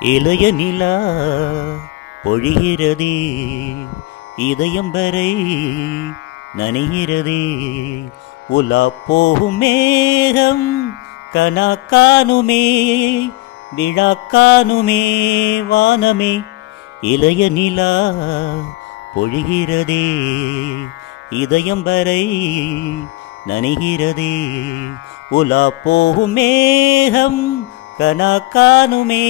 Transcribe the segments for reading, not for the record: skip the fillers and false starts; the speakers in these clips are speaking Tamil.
இளைய நிலா பொழிகிறதே, இதயம் வரை நனைகிறதே. உலா போகும் மேகம் கனா காணுமே, விழா காணுமே வானமே. இளைய நிலா பொழிகிறதே, இதயம் வரை நனைகிறதே. உலா போகும் மேகம் கனா காணுமே,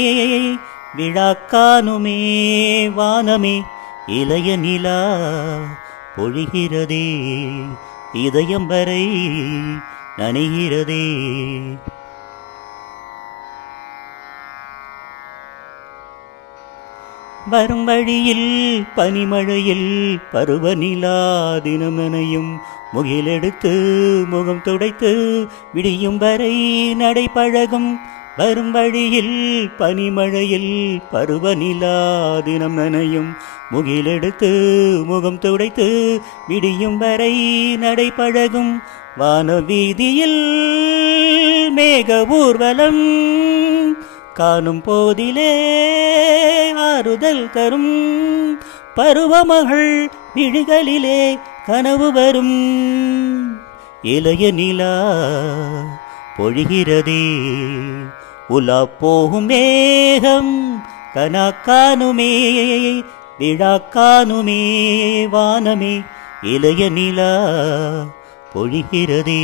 விழா காணுமே வானமே. இளைய நிலா பொழிகிறதே, இதயம் வரை நனைகிறதே. வரும் வழியில் பனிமழையில் பருவநிலா தினம் நனையும். முகிலெடுத்து முகம் துடைத்து விடியும் வரை நடைபழகும். வரும் வழியில் பனிமழையில் பருவநிலா தினம் நனையும். முகிலெடுத்து முகம் துடைத்து விடியும் வரை நடைபழகும். வானவீதியில் மேக ஊர்வலம் காணும் போதிலே ஆறுதல் தரும். பருவமகள் விழிகளிலே கனவு வரும். இளைய நிலா பொழிகிறதே, உலா போகும் மேகம் கனா காணுமே, விழா காணுமே வானமே. இளைய நிலா பொழிகிறதே.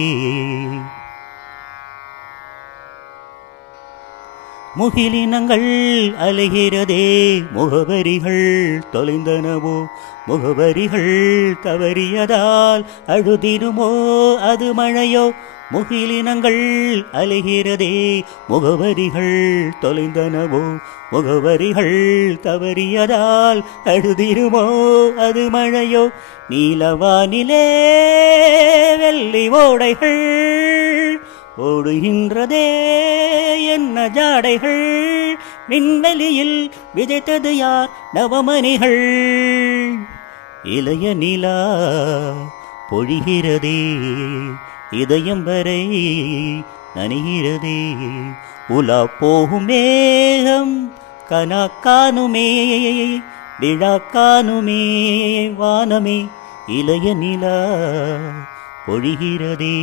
முகிலினங்கள் அலைகிறதே, முகவரிகள் தொலைந்தனவோ. முகவரிகள் தவறியதால் அழுதிருமோ அது மழையோ. முகிலினங்கள் அலைகிறதே, முகவரிகள் தொலைந்தனவோ. முகவரிகள் தவறியதால் அழுதிருமோ அது மழையோ. நீலவானிலே வெள்ளி ஓடைகள் ஓடுகின்றதே என்ன ஜாடைகள். விண்வெளியில் விதைத்தது யார் நவமணிகள். இளைய நிலா பொழிகிறதே, இதயம் வரை நனைகிறதே. உலா போகும் மேகம் கனா காணுமே, விழா காணுமே வானமே. இளைய நிலா பொழிகிறதே.